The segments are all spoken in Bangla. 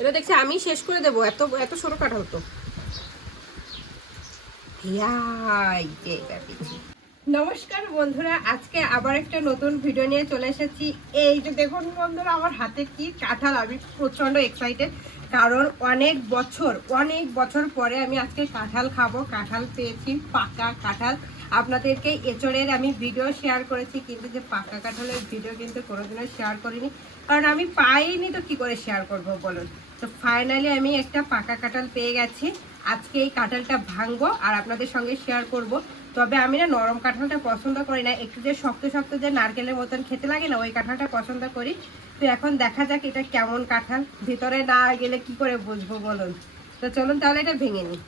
এটা দেখছি আমি শেষ করে দেবো। এত এত সরু কাটা হতো। নমস্কার বন্ধুরা, আজকে আবার একটা নতুন ভিডিও নিয়ে চলে এসেছি। এই যে দেখুন বন্ধুরা, আমার হাতে কি কাঁঠাল, আমি প্রচণ্ড এক্সাইটেড কারণ অনেক বছর অনেক বছর পরে আমি আজকে কাঁঠাল খাব। কাঁঠাল পেয়েছি, পাকা কাঁঠাল। আপনাদেরকে এচড়ের আমি ভিডিও শেয়ার করেছি, কিন্তু যে পাকা কাঁঠালের ভিডিও কিন্তু কোনোদিনও শেয়ার করিনি। কারণ আমি পাইনি তো কি করে শেয়ার করব বলুন? তো ফাইনালি আমি একটা পাকা কাঁঠাল পেয়ে গেছি। আজকে এই কাঁঠালটা ভাঙবো আর আপনাদের সঙ্গে শেয়ার করব। তবে আমি না নরম কাঁঠালটা পছন্দ করি না। একটু যে শক্ত শক্ত যে নারকেলের মতন খেতে লাগে না ওই কাঁঠালটা পছন্দ করি। তো এখন দেখা যাক এটা কেমন কাঁঠাল। ভিতরে না গেলে কি করে বুঝব বলুন? তো চলুন তাহলে এটা ভেঙে নিই।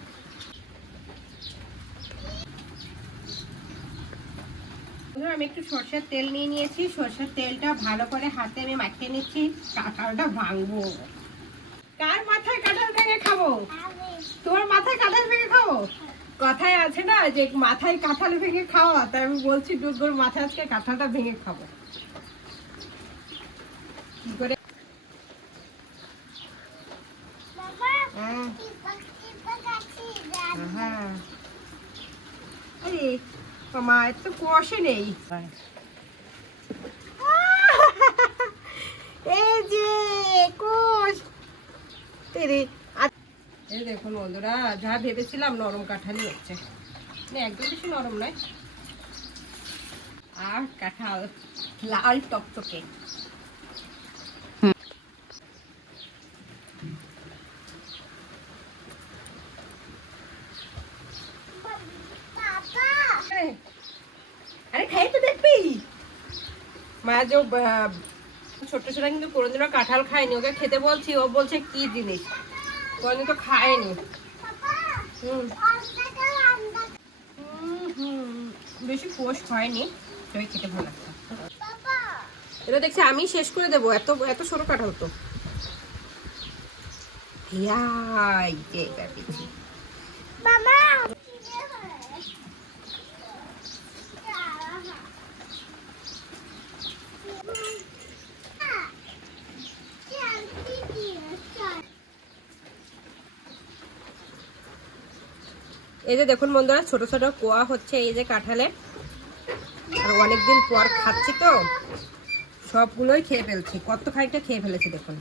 আমি একটু সর্ষের তেল নিয়ে নিয়েছি। সর্ষের তেলটা ভালো করে হাতে আমি মাখিয়ে নিচ্ছি। কাঁঠালটা ভাঙবো। কার মাথায় কাঁঠাল ভেঙে খাব? তোমার মাথায় কাঁঠাল ভেঙে আছে না যে মাথায় কাঁঠাল ভেঙে খাওয়া তাই আমি বলছি ডুগুর মাথায় আজকে কাঁঠালটা ভেঙে খাব। কি করে? হ্যাঁ। হ্যাঁ। আরে মা এত তো কষে নেই। এই যে কোষ দেখুন বন্ধুরা যা ভেবেছিলাম নরম কাঁঠালই হচ্ছে। না একদম বেশি নরম নয়। আর কাঁঠাল লাল টকটকে। আরে, খাই তো দেখবি। মা যে ছোট্ট ছোট কিন্তু কোনোদিনও কাঁঠাল খায়নি। ওকে খেতে বলছি ও বলছে কি জিনিস? কোনোদিন তো খায়নি। হুম, বেশি পোষ হয়নি তবে খেতে ভালো লাগতো এটা দেখছি আমি শেষ করে দেবো এত এত সরু কাটা হতো ইয়াই, যে এটা এই যে দেখুন বন্ধুরা, ছোট ছোট কোয়া হচ্ছে এই যে কাঁঠালে। আর অনেকদিন পর খাচ্ছি তো। সবগুলোই খেয়ে ফেলছি কত খানিকটা খেয়ে ফেলেছি দেখুন।